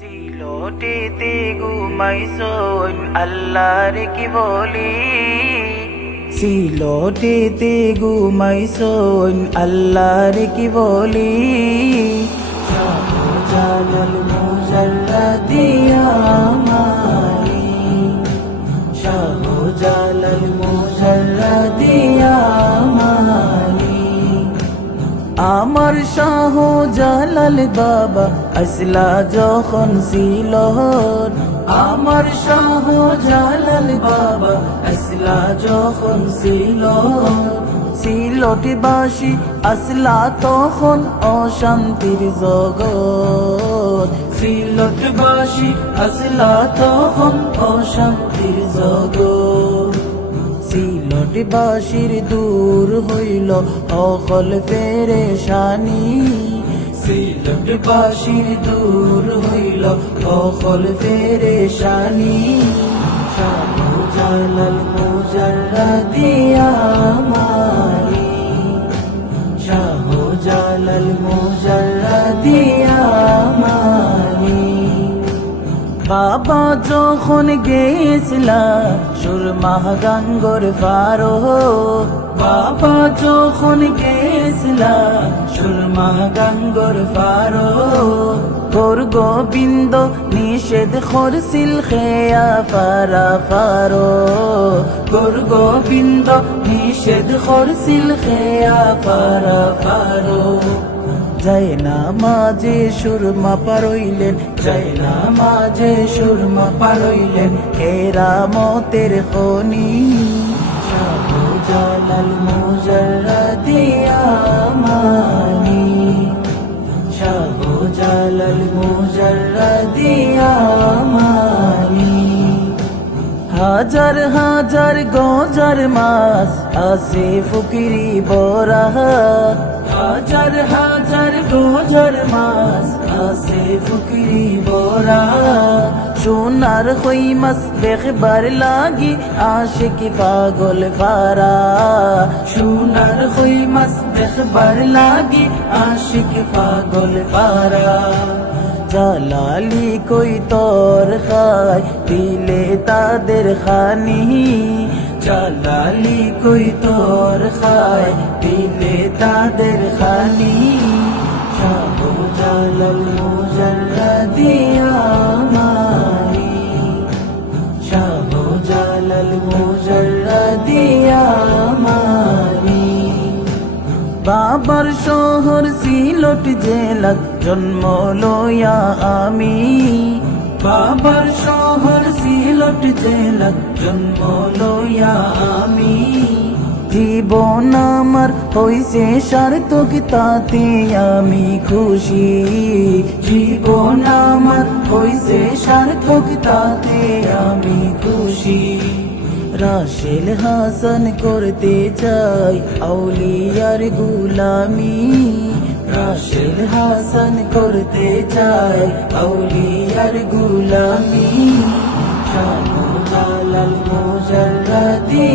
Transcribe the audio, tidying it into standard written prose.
সিলটিতে ঘুমাইছন আল্লাহর কি বলি, সিলটিতে ঘুমাইছন আল্লাহর কি বলি। শাহজালাল মুজাররাদি আমারি, শাহজালাল মুজাররাদি আমারি। আমার শাহজালাল বাবা আসলা যখন ছিল, আমার শাহজালাল বাবা আসলা যখন ছিল, সিলটিবাসী আসলা তখন অশান্তির জগৎ, সিলটিবাসী আসলা তখন অশান্তির জগৎ। সিলটিবাসীর দূর হইল অকল পেরেশানি, সিলটিবাসীর দূর হইল অকল পেরেশানি। শাহজালাল মুজাররাদি আমারি, শাহজালাল মুজাররাদি আমারি। বাবা যখন গেছিলা সুরমা গঙ্গর পারো, বাবা যখন গেছিলা সুরমা গঙ্গর পারো, তোর গোবিন্দ নিষেধ করছিল খেয়া পারা পারো, তোর গোবিন্দ নিষেধ করছিল খেয়া পারা পারো। যায় না মাঝে সুরমা পারইলেন, যায় না মাঝে সুরমা পারইলেন কেরামতের খনি। শাহজালাল মুজাররাদি আমারি, শাহজালাল মুজাররাদি আমারি। হাজার হাজার গজার মাস আসে ফকিরি বরা, হাজার হাজার গজার মাস আসে ফকিরি বরা। সোনার কই মাছ দেখবার লাগি আশিক পাগল পারা, সোনার কই মাছ দেখবার লাগি আশিক পাগল পারা। জালালি কই তোর খায় দিলে তাদের খানি, জালালি কই তোর খায় দিলে তাদের খানি। শাহজালাল মুজাররাদি আমারি, শাহজালাল মুজাররাদি আমারি। বাবার শহর সিলট জেলাত জন্ম লয়া আমি, বাবার শহর সিলট জেলাত জন্ম লয়া আমি। জীবন আমার হইছে সার্থক তাতে আমি খুশি, জীবন আমার হইছে সার্থক তাতে আমি খুশি। রাসেল হাসান করতে চাই আউলিয়ার গুলামি, রাসেল হাসান করতে চাই আউলিয়ার গুলামি। শাহজালাল মুজাররাদি